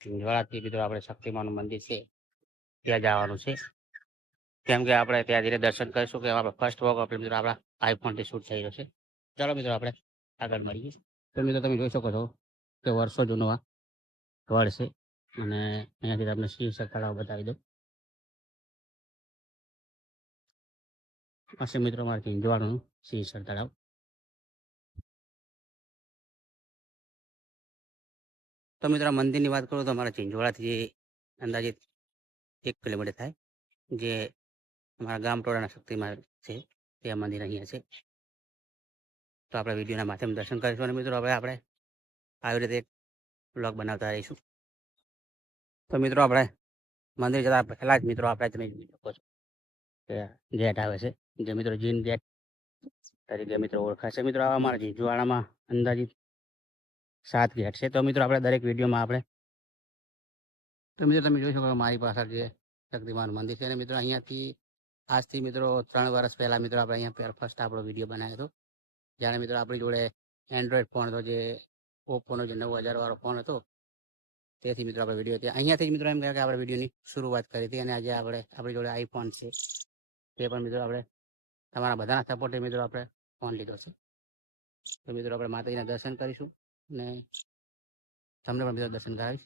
ઝીંઝવાડાથી મિત્રો આપણે શક્તિમાનું મંદિર છે ત્યાં જવાનું છે. કેમ કે આપણે ત્યાં જઈને દર્શન કરીશું કે આપણે ફર્સ્ટ વોક આપણે મિત્રો આપણા આઈફોનથી શૂટ થઈ રહ્યો છે. ચાલો મિત્રો આપણે આગળ મળીએ. તો મિત્રો તમે જોઈ શકો છો કે વર્ષો જૂનો આ સ્થળ છે અને અહીંયાથી તમને શિવસર તળાવ બતાવી દઉં. હશે મિત્રો મારે ઝીંઝવાડાનું શિવસર તળાવ. તો મિત્રો મંદિરની વાત કરું તો અમારા ઝીંઝવાડાથી અંદાજિત 1 કિલોમીટર થાય, જે અમારા ગામ ટોળાના શક્તિમાં છે તે મંદિર અહીંયા છે. તો આપણે વિડીયોના માધ્યમ દર્શન કરીશું અને મિત્રો હવે આપણે આવી રીતે એક બ્લોગ બનાવતા રહીશું. તો મિત્રો આપણે મંદિર જતા પહેલાં જ મિત્રો આપણે તમે જોઈ શકો છો કે ગેટ આવે છે, જે મિત્રો જીન ગેટ તરીકે મિત્રો ઓળખાશે. મિત્રો આ અમારા ઝીંઝવાડામાં અંદાજિત 7 ગેટ છે. તો મિત્રો આપણે દરેક વિડીયોમાં આપણે તો મિત્રો તમે જોઈ શકો મારી પાછળ જે શક્તિમાનું મંદિર છે અને મિત્રો અહીંયાથી આજથી મિત્રો 3 વર્ષ પહેલાં મિત્રો આપણે અહીંયા ફર્સ્ટ આપણો વિડીયો બનાવ્યો હતો, જ્યારે મિત્રો આપણી જોડે એન્ડ્રોઈડ ફોન હતો, જે ઓપ્પોનો જે 9000 વાળો ફોન હતો. તેથી મિત્રો આપણે વિડીયો ત્યાં અહીંયાથી જ મિત્રો એમ કહેવાય કે આપણે વિડીયોની શરૂઆત કરી હતી અને આજે આપણે આપણી જોડે આઈફોન છે તે પણ મિત્રો આપણે તમારા બધાના સપોર્ટથી મિત્રો આપણે ફોન લીધો છે. તો મિત્રો આપણે માતાજીના દર્શન કરીશું અને તમને પણ મિત્રો દર્શન કરાવીશ.